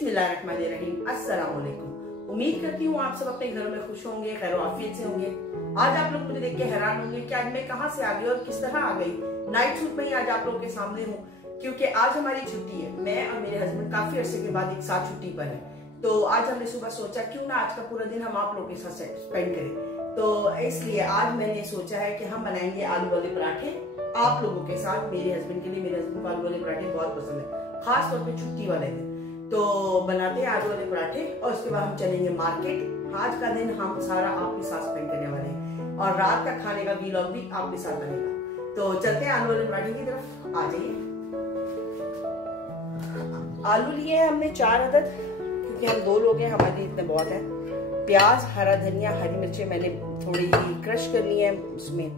बिस्मिल्लाहिर्रहमानिर्रहीम। अस्सलाम वालेकुम। उम्मीद करती हूँ आप सब अपने घरों में खुश होंगे, खैर आफियत से होंगे। आज आप लोग मुझे देख के हैरान होंगे कि आज मैं कहाँ से आ गई और किस तरह आ गई। नाइट सूट में ही आज आप लोगों के सामने हूँ, क्योंकि आज हमारी छुट्टी है। मैं और मेरे हस्बैंड काफी अरसे के बाद एक साथ छुट्टी पर है, तो आज हमने सुबह सोचा क्यों ना आज का पूरा दिन हम आप लोगों के साथ स्पेंड करें। तो इसलिए आज मैंने सोचा है कि हम बनाएंगे आलू वाले पराठे आप लोगों के साथ, मेरे हस्बैंड के लिए। मेरे हस्बैंड को आलू वाले पराठे बहुत पसंद है, खास तौर पे छुट्टी वाले दिन। तो बनाते हैं आलू वाले पराठे और उसके बाद हम चलेंगे मार्केट। आज का दिन हम सारा आपके साथ स्पेंड करने वाले हैं और रात का खाने का व्लॉग भी आपके साथ बनेगा। तो चलते हैं आलू वाले पराठे की तरफ, आ जाइए। आलू लिए हैं हमने 4 अदद, क्योंकि हम 2 लोग हैं, हमारे लिए इतने बहुत है। प्याज, हरा धनिया, हरी मिर्चें मैंने थोड़ी क्रश कर ली है उसमें,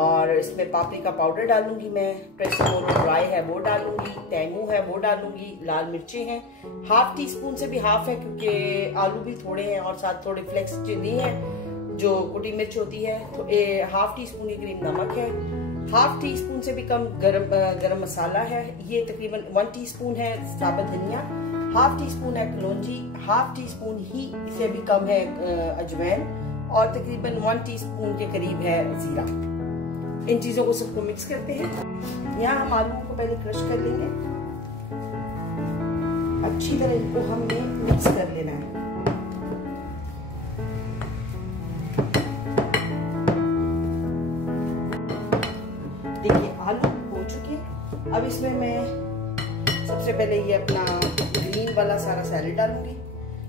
और इसमें पापरिका पाउडर डालूंगी मैं, प्रेसमोलो ड्राई है वो डालूंगी, तैमू है वो डालूंगी, लाल मिर्चें हैं 1/2 टीस्पून से भी हाफ है, क्योंकि आलू भी थोड़े हैं और साथ थोड़े फ्लेक्स चिली हैं जो कुटी मिर्च होती है। तो 1/2 टीस्पून के करीब नमक है, 1/2 टीस्पून से भी कम गरम मसाला है, ये तकरीबन 1 टीस्पून है साबुत धनिया, 1/2 टीस्पून है कलौंजी, 1/2 टीस्पून ही से भी कम है अजवाइन, और तकरीबन 1 टीस्पून के करीब है जीरा। इन चीजों को सबको मिक्स करते हैं। यहाँ हम आलू को पहले क्रश कर लेंगे, अच्छी तरह इनको हमने मिक्स कर लेना है। देखिए आलू हो चुके हैं। अब इसमें मैं सबसे पहले ये अपना ग्रीन वाला सारा सैलेड डालूंगी,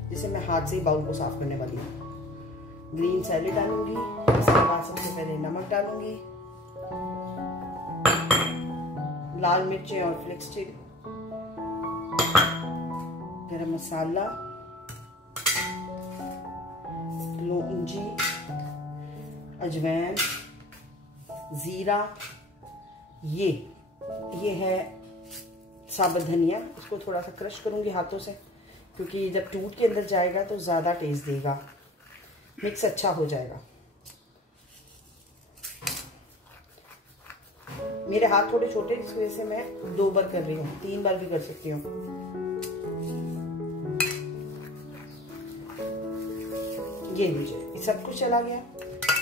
जिसे मैं हाथ से ही बाउल को साफ करने वाली हूँ। ग्रीन सैलेड डालूंगी, इसके बाद सबसे पहले नमक डालूंगी, लाल मिर्चें और फ्लेक्स चिली, गरम मसाला, कलौंजी, अजवाइन, जीरा, ये है साबुत धनिया। इसको थोड़ा सा क्रश करूंगी हाथों से, क्योंकि जब टूट के अंदर जाएगा तो ज्यादा टेस्ट देगा, मिक्स अच्छा हो जाएगा। मेरे हाथ थोड़े छोटे, इस वजह से मैं 2 बार कर रही हूँ, 3 बार भी कर सकती हूँ। ये लीजिए, सब कुछ चला गया।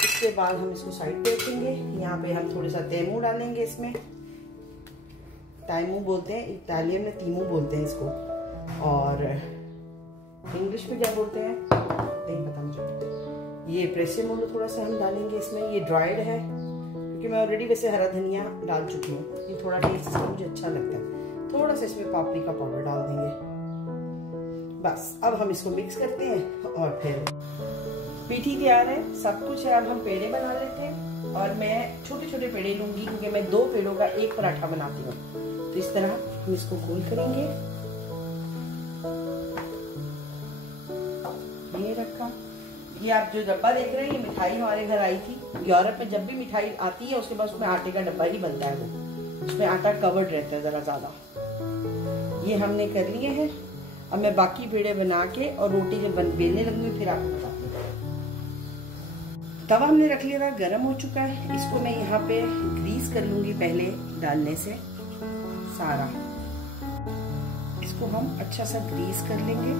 इसके बाद हम इसको साइड पे रखेंगे। यहाँ पे हम थोड़ा सा तैमू डालेंगे इसमें, तैमू बोलते हैं, इटालियन में तीमू बोलते हैं इसको, और इंग्लिश में क्या बोलते हैं नहीं पता मुझे। ये प्रेसमोलो थोड़ा सा हम डालेंगे इसमें, ये ड्राइड है, क्योंकि मैं ऑलरेडी वैसे हरा धनिया डाल चुकी हूँ। ये थोड़ा टेस्ट इसका मुझे अच्छा लगता है। थोड़ा सा इसमें पापरिका पाउडर डाल देंगे। बस अब हम इसको मिक्स करते हैं और फिर पीठी तैयार है, सब कुछ है। अब हम पेड़े बना लेते हैं, और मैं छोटे छोटे पेड़े लूंगी, क्योंकि मैं 2 पेड़ों का एक पराठा बनाती हूँ। तो इस तरह हम इसको गोल करेंगे। ये रखा, ये आप जो डब्बा देख रहे हैं, ये मिठाई हमारे घर आई थी। यूरोप में जब भी मिठाई आती है उसके बाद उसमें आटे का डब्बा ही बनता है, वो उसमें आटा कवर्ड रहता है जरा ज्यादा। ये हमने कर लिए हैं। अब मैं बाकी पेड़े बना के और रोटी जब बेलने लगूंगी फिर आपको बताऊंगी। तवा हमने रख लिया था, गर्म हो चुका है। इसको मैं यहाँ पे ग्रीस कर लूंगी पहले डालने से सारा। इसको हम अच्छा सा ग्रीस कर लेंगे,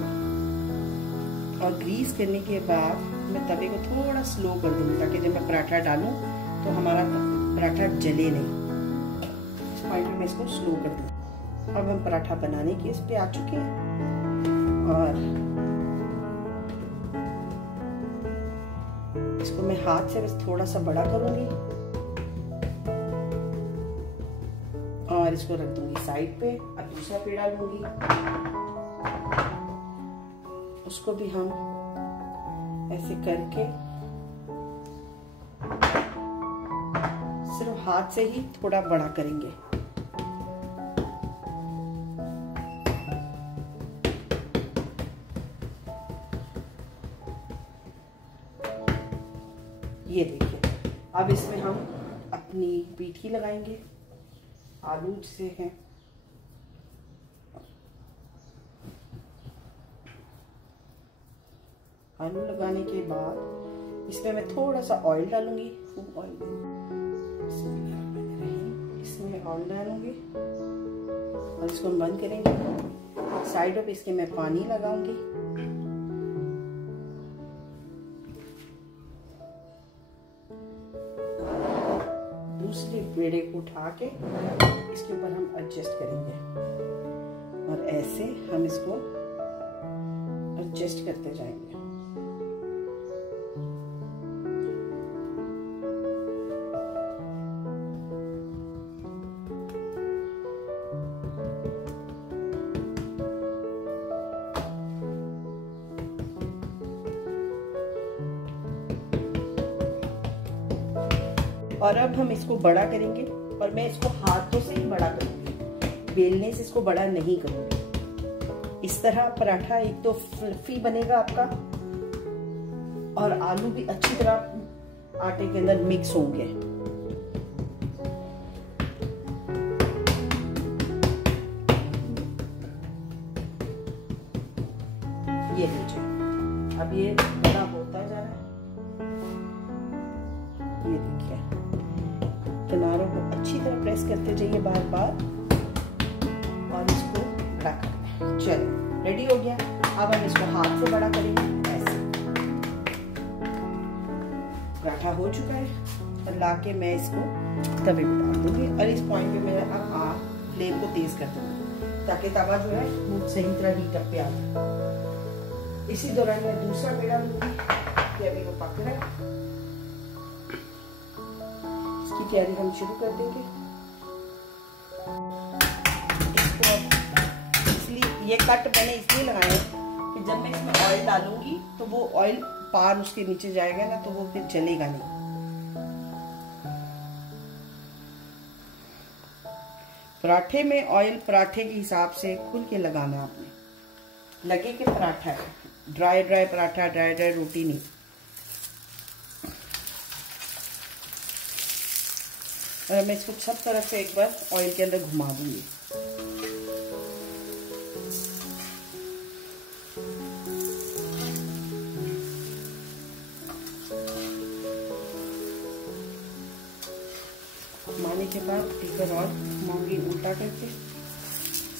और ग्रीस करने के बाद मैं तवे को थोड़ा स्लो कर दूंगी, ताकि जब मैं पराठा डालूं तो हमारा पराठा जले नहीं। इस पॉइंट पे मैं इसको स्लो कर दूँ। अब हम पराठा बनाने के इस पे आ चुके हैं, और इसको मैं हाथ से बस थोड़ा सा बड़ा करूंगी और इसको रख दूंगी साइड पे। अब दूसरा पेड़ा लूंगी, उसको भी हम ऐसे करके सिर्फ हाथ से ही थोड़ा बड़ा करेंगे। ये देखिए, अब इसमें हम अपनी पीठी लगाएंगे आलू से हैं। आलू लगाने के बाद इसमें मैं थोड़ा सा ऑयल डालूंगी, ऑयल इसमें ऑयल डालूंगी और इसको हम बंद करेंगे। साइडों पे इसके मैं पानी लगाऊंगी। दूसरे पेड़े को उठा के इसके ऊपर हम एडजस्ट करेंगे और ऐसे हम इसको एडजस्ट करते जाएंगे। और अब हम इसको बड़ा करेंगे और मैं इसको हाथों से ही बड़ा करूंगी, बेलने से इसको बड़ा नहीं करूंगी। इस तरह पराठा एक तो फ्लफी बनेगा आपका और आलू भी अच्छी तरह आटे के अंदर मिक्स होंगे। ये लीजिए, अब ये बड़ा होता जा रहा है। ये देखिए, किनारों को अच्छी तरह प्रेस करते जाइए बार बार और इसको बड़ा करना है। चलो रेडी हो गया। अब हम इसको हाथ से बड़ा करेंगे ऐसे। पराठा हो चुका है और लाके मैं इसको तवे पे डाल दूंगी और इस पॉइंट पे मैं अब फ्लेम को तेज कर दूंगी ताकि तवा जो है वो सही तरह हीट अप पे आ जाए। इसी दौरान मैं दूसरा पेड़ा लूंगी कि अभी वो पक रहा है। इसकी तैयारी हम शुरू कर देंगे। इसको इसलिए ये कट मैंने इसलिए लगाया कि जब मैं इसमें ऑयल डालूंगी तो वो ऑयल पार उसके नीचे जाएगा ना, तो वो फिर जलेगा नहीं। पराठे में ऑयल पराठे के हिसाब से खुल के लगाना आपने, लगे कि पराठा है, dry dry paratha, dry dry रोटी नहीं। और मैं इसको सब तरफ से एक बार ऑयल के अंदर घुमा दूंगी। घुमाने के बाद एक बार और घुमाऊंगी उल्टा करके,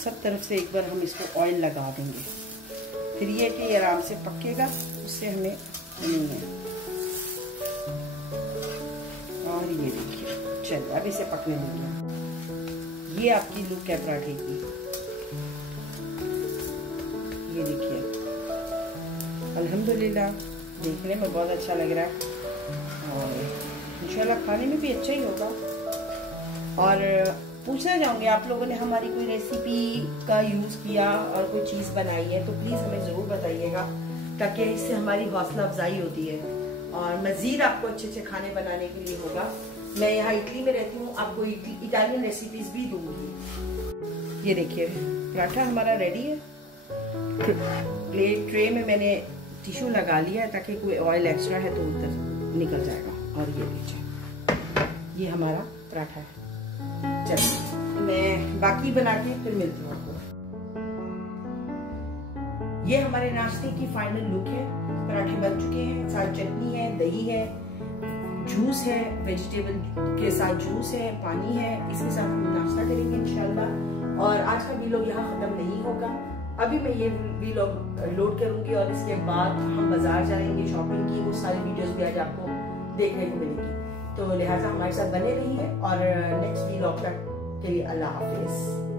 सब तरफ से एक बार हम इसको ऑयल लगा देंगे। फिर ये कि ये आराम से पकेगा, उससे हमें नहीं है। और ये देखिए, चलिए अब इसे पकने देंगे। ये आपकी लुक है पराठे की। ये देखिए, अल्हम्दुलिल्लाह देखने में बहुत अच्छा लग रहा है और इंशाल्लाह खाने में भी अच्छा ही होगा। और पूछना चाहूँगी, आप लोगों ने हमारी कोई रेसिपी का यूज़ किया और कोई चीज़ बनाई है तो प्लीज़ हमें ज़रूर बताइएगा, ताकि इससे हमारी हौसला अफजाई होती है और मज़ीद आपको अच्छे अच्छे खाने बनाने के लिए होगा। मैं यहाँ इटली में रहती हूँ, आपको इटालियन रेसिपीज भी दूंगी। ये देखिए, पराठा हमारा रेडी है। ट्रे में मैंने टिश्यू लगा लिया है ताकि कोई ऑयल एक्स्ट्रा है तो उधर निकल जाएगा। और ये लीजिए, ये हमारा पराठा है। चलिए मैं बाकी बना के फिर मिलती हूँ आपको। ये हमारे नाश्ते की फाइनल लुक है। पराठे बन चुके हैं, साथ चटनी है, दही है, जूस है, वेजिटेबल के साथ जूस है, पानी है। इसके साथ हम नाश्ता करेंगे इंशाल्लाह। और आज का वीलॉग यहाँ खत्म नहीं होगा, अभी मैं ये वीलॉग लोड करूंगी और इसके बाद हम बाजार जाएंगे, शॉपिंग की वो सारी वीडियोस भी आज आपको देखने को मिलेगी। तो लिहाजा हमारे साथ बने रहिए और नेक्स्ट वीलॉग तक के लिए अल्लाह हाफिज।